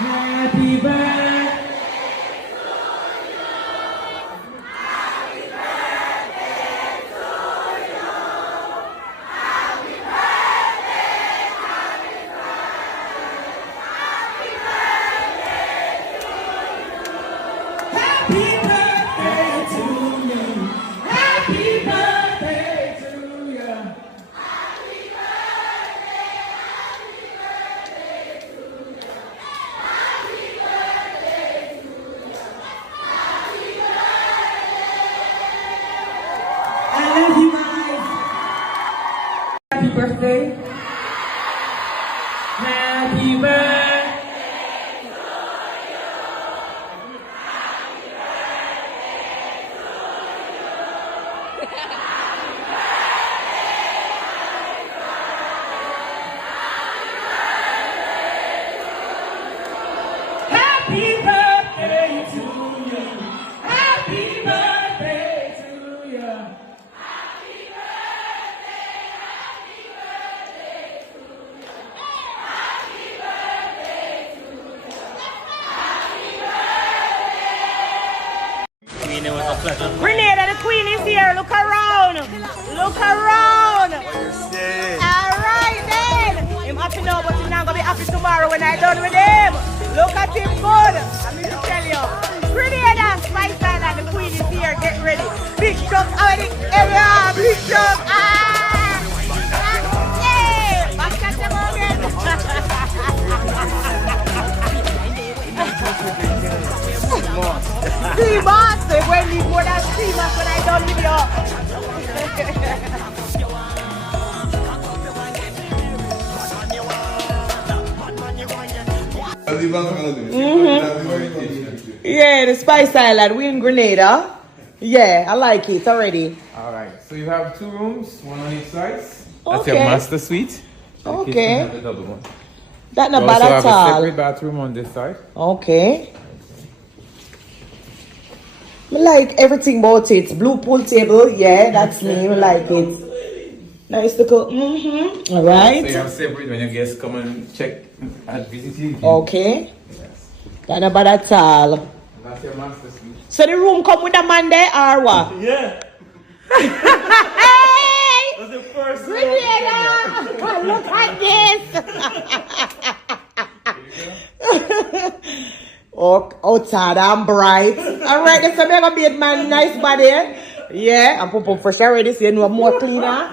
Happy birthday. Happy birthday. Happy birthday to you. Happy birthday to you. Happy birthday to you. Grenada, the queen is here. Look around. Look around. Alright then. I'm happy now, but he's not going to be happy tomorrow when I'm done with him. Look at him good. I'm going to tell you. Grenada, Spice Island, the queen is here. Get ready. Big truck already. Area. Big truck. Hey. Back at them again. See, boss, when you go that see, man, when I done with you. Yeah, the Spice Island, we in Grenada. Yeah, I like it already. Alright, so you have 2 rooms, one on each side. That's Okay. your master suite. Okay. You have the double one. That's not You bad also at have a all. separate bathroom on this side. Okay. I like everything about it. Blue pool table, yeah, that's me. I like it. Nice to go. All So you right. have separate when your guests come and check and visit you. Okay. Yes. That's not bad at all. And that's your master suite. So the room come with a man there or what? Yeah. Hey! That's the first one. Look at this. Oh, outside and bright. Alright, so I'm gonna be a man, nice body. Yeah, and put fresh already, so you know more cleaner.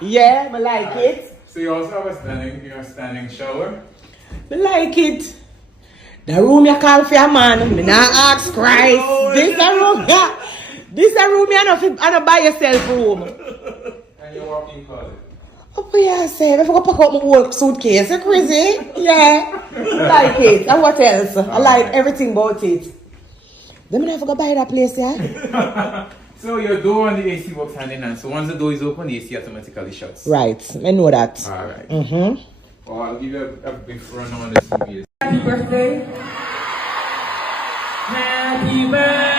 Yeah, I like it. So you also have a standing shower. I like it. The room you call for your man. Me not ask Christ. This a room, yeah. This a room you don't buy yourself room. And your walk-in closet. Oh, yeah, say, if I go pack up my work suitcase, you crazy? Yeah, I like it. And what else? I like everything about it. Then I never go buy that place, yeah? So your door and the AC works hand in hand. So once the door is open, the AC automatically shuts. Right, I know that. Alright. Mm-hmm. Well, I'll give you a big run on the TV. Happy birthday. Happy birthday.